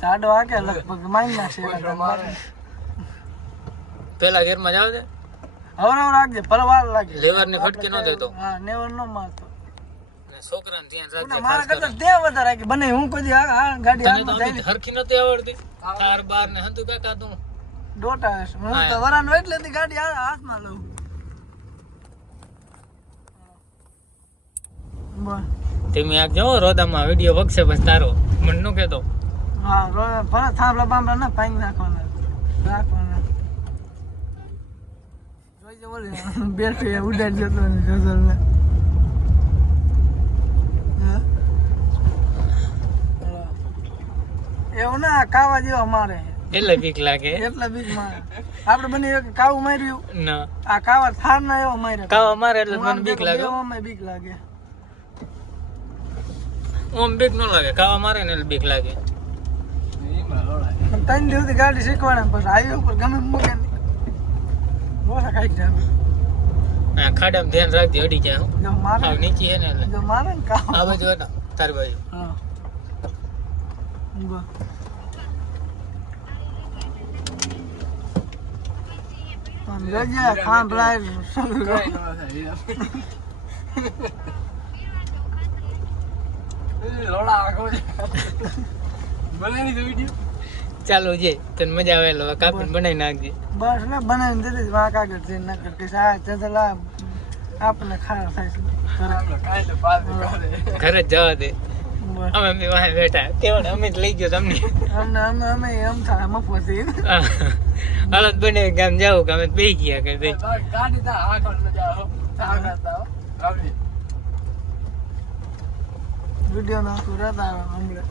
ચાડો આ કે લગભગ મારી નાખશે પેલા ઘેર માં જાવ છે હવે રાખજે પરવાર લાગે લેવર ની ફટકી ન દેતો હા નેવર નો મારતો છોકરાને ધ્યાન રાખજે મારા કરતા તે વધારે કે બને હું કોઈ આ ગાડી હાથમાં જાય હરખી નથી આવડતી તાર બાર ને હંતુ કાકા તું ડોટા હું તો વરાનો એટલે થી ગાડી હાથમાં લઉં બસ તમે આ જો રોદામાં વિડિયો વગશે બસ તારો મને નો કહેતો હા ભલે થાંભલા બાંભલા ના ભાંગ નાખવાના જોઈ જો બોલે બેઠી ઉડાડ જતો ગઝલ ને એવું ના કાવા જેવા મારે એટલે બીક લાગે એટલે બીક મારે આપણે બને કાવું માર્યું ના આ કાવા થાર ના એવો મારે કાવા મારે એટલે મને બીક લાગે ઓમાં બીક લાગે ઓમ બીક ન લાગે કાવા મારે ને એટલે બીક લાગે ત્રણ દિવસથી ગાડી શીખવાડે પછી હાઈવે ઉપર ગમે મૂકે બોલા ખાઈ જાય આ ખાડામાં ધ્યાન રાખજે અડી જાય હું જો મારે આ નીચે હે ને એટલે જો મારે ને કાવ આ બાજુ હતા તારી બાજુ હા બસ ગજે ખાંભળાય ચાલો જે તને મજા આવે એટલે કાપીને બનાવી નાખજે બસ ને બનાવીને દીધી વાંક આગળ છે ન કરતી આ ચદલા આપણે ખાવા થાય છે ઘરે જ જવા દે બસ અમે બી વાહે બેઠા કેવડ અમે જ લઈ ગયો તમને અમે એમ થાય મફતી હાલત બને ગામ જાવ કે અમે બેસી ગયા કે ભાઈ ગાડી તા આગળ ન જાઓ વિડિયો ના તો રહેતા હમણે